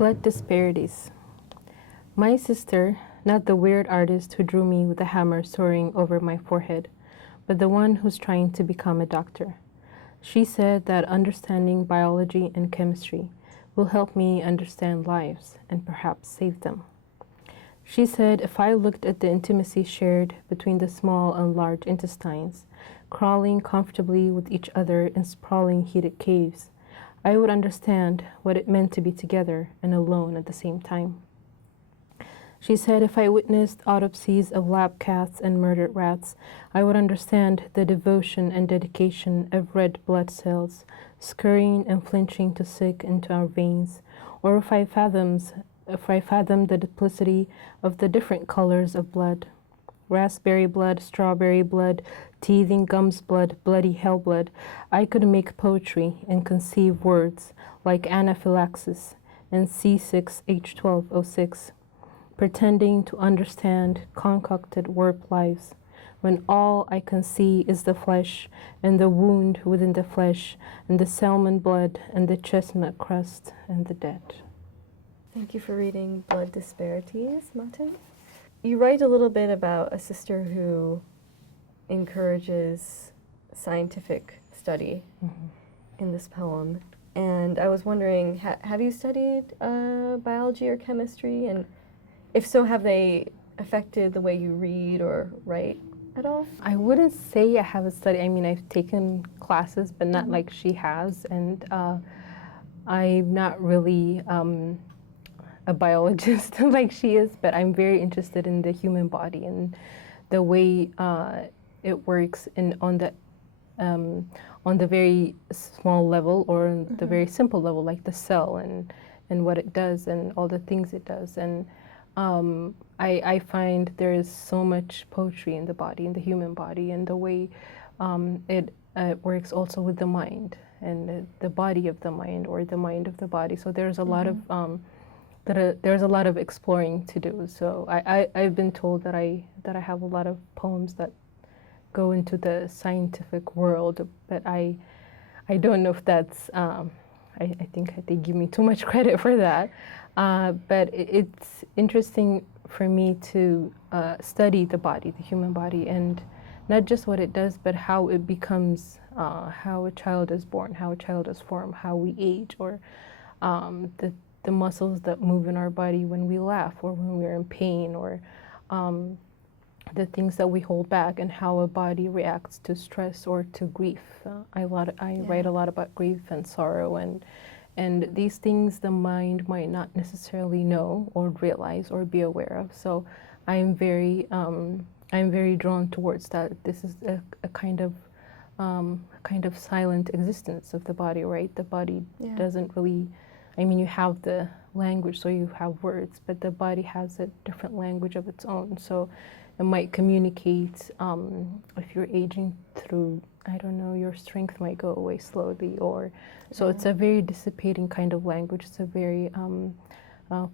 Blood disparities. My sister, not the weird artist who drew me with a hammer soaring over my forehead, but the one who's trying to become a doctor. She said that understanding biology and chemistry will help me understand lives and perhaps save them. She said if I looked at the intimacy shared between the small and large intestines, crawling comfortably with each other in sprawling heated caves, I would understand what it meant to be together and alone at the same time. She said if I witnessed autopsies of lab cats and murdered rats, I would understand the devotion and dedication of red blood cells scurrying and flinching to sick into our veins, or if I fathomed the duplicity of the different colors of blood. Raspberry blood, strawberry blood, teething gums blood, bloody hell blood, I could make poetry and conceive words like anaphylaxis and C6H12O6, pretending to understand concocted warp lives, when all I can see is the flesh and the wound within the flesh and the salmon blood and the chestnut crust and the dead. Thank you for reading Blood Disparities, Mahtem. You write a little bit about a sister who encourages scientific study in this poem. And I was wondering, have you studied biology or chemistry? And if so, have they affected the way you read or write at all? I wouldn't say I haven't studied. I mean, I've taken classes, but not like she has. And I'm not really a biologist like she is, but I'm very interested in the human body and the way it works on the very small level or the very simple level, like the cell and what it does and all the things it does. And I find there is so much poetry in the body, in the human body, and the way it works also with the mind and the body of the mind or the mind of the body. So there's a lot of there's a lot of exploring to do. So I've been told that I have a lot of poems that go into the scientific world, but I don't know if that's I think they give me too much credit for that. But it's interesting for me to study the body, the human body, and not just what it does, but how it becomes, how a child is born, how a child is formed, how we age, or the muscles that move in our body when we laugh or when we're in pain, or the things that we hold back and how a body reacts to stress or to grief. I write a lot about grief and sorrow, and these things the mind might not necessarily know or realize or be aware of. So I'm very drawn towards that. This is a kind of silent existence of the body, right? The body doesn't really, I mean, you have the language, so you have words, but the body has a different language of its own. So it might communicate if you're aging through, I don't know, your strength might go away slowly, or so it's a very dissipating kind of language. It's a very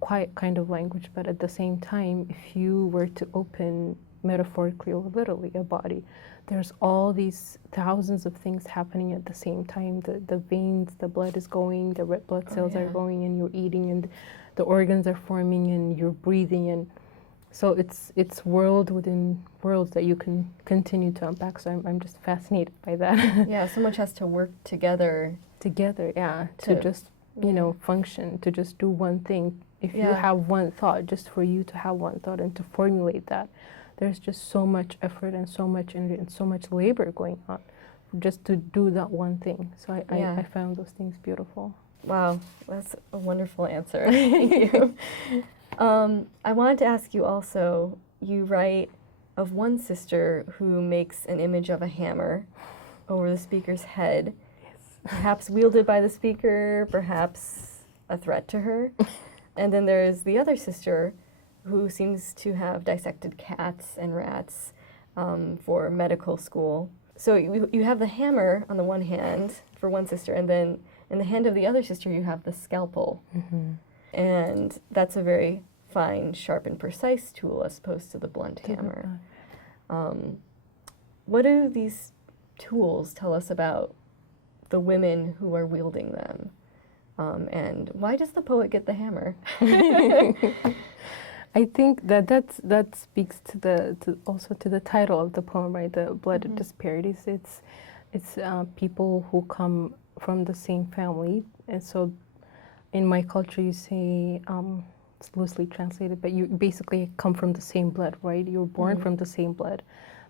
quiet kind of language, but at the same time, if you were to open metaphorically or literally a body, there's all these thousands of things happening at the same time. The veins, the blood is going, the red blood cells are going, and you're eating, and the organs are forming, and you're breathing, and so it's world within worlds that you can continue to unpack. So I'm just fascinated by that. Yeah, so much has to work together. To just function, to just do one thing. If you have one thought, just for you to have one thought and to formulate that, there's just so much effort and so much energy and so much labor going on just to do that one thing. So I found those things beautiful. Wow, that's a wonderful answer. Thank you. I wanted to ask you also, you write of one sister who makes an image of a hammer over the speaker's head, perhaps wielded by the speaker, perhaps a threat to her. And then there's the other sister who seems to have dissected cats and rats for medical school. So you have the hammer on the one hand for one sister, and then in the hand of the other sister you have the scalpel. And that's a very fine, sharp, and precise tool as opposed to the blunt hammer. What do these tools tell us about the women who are wielding them? And why does the poet get the hammer? I think that speaks to also to the title of the poem, right? The Blooded Disparities. It's people who come from the same family, and so in my culture you say, it's loosely translated, but you basically come from the same blood, right? You're born from the same blood,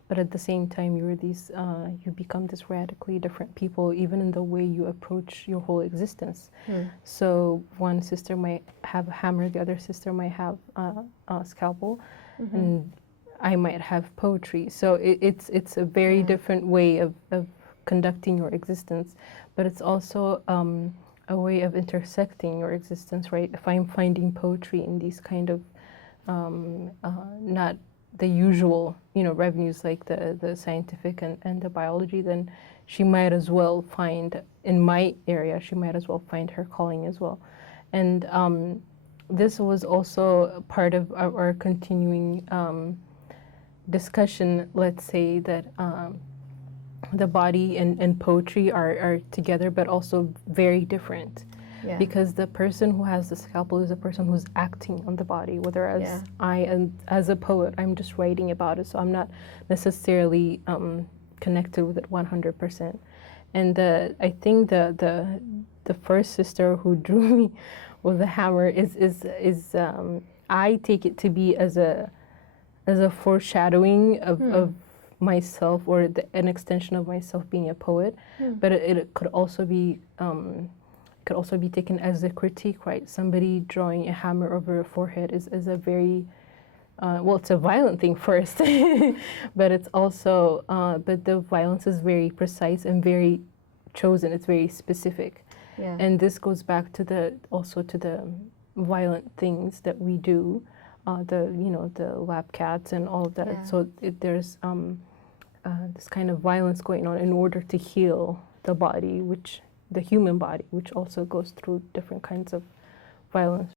but at the same time you become this radically different people, even in the way you approach your whole existence. So one sister might have a hammer, the other sister might have a scalpel, and I might have poetry. So it's a very different way of conducting your existence, but it's also a way of intersecting your existence, right? If I'm finding poetry in these kind of not the usual, revenues like the scientific and the biology, then she might as well find, in my area, she might as well find her calling as well. And this was also part of our continuing discussion, let's say, that the body and poetry are together, but also very different. Yeah. Because the person who has the scalpel is a person who's acting on the body, whereas I am, as a poet, I'm just writing about it, so I'm not necessarily connected with it 100%. And I think the first sister who drew me with the hammer is I take it to be as a foreshadowing of myself, or an extension of myself being a poet, but it could also be taken as a critique, right? Somebody drawing a hammer over a forehead is a very it's a violent thing first, but it's also but the violence is very precise and very chosen. It's very specific, and this goes back to the violent things that we do. The lab cats and all of that. So there's this kind of violence going on in order to heal the body, the human body, which also goes through different kinds of violence,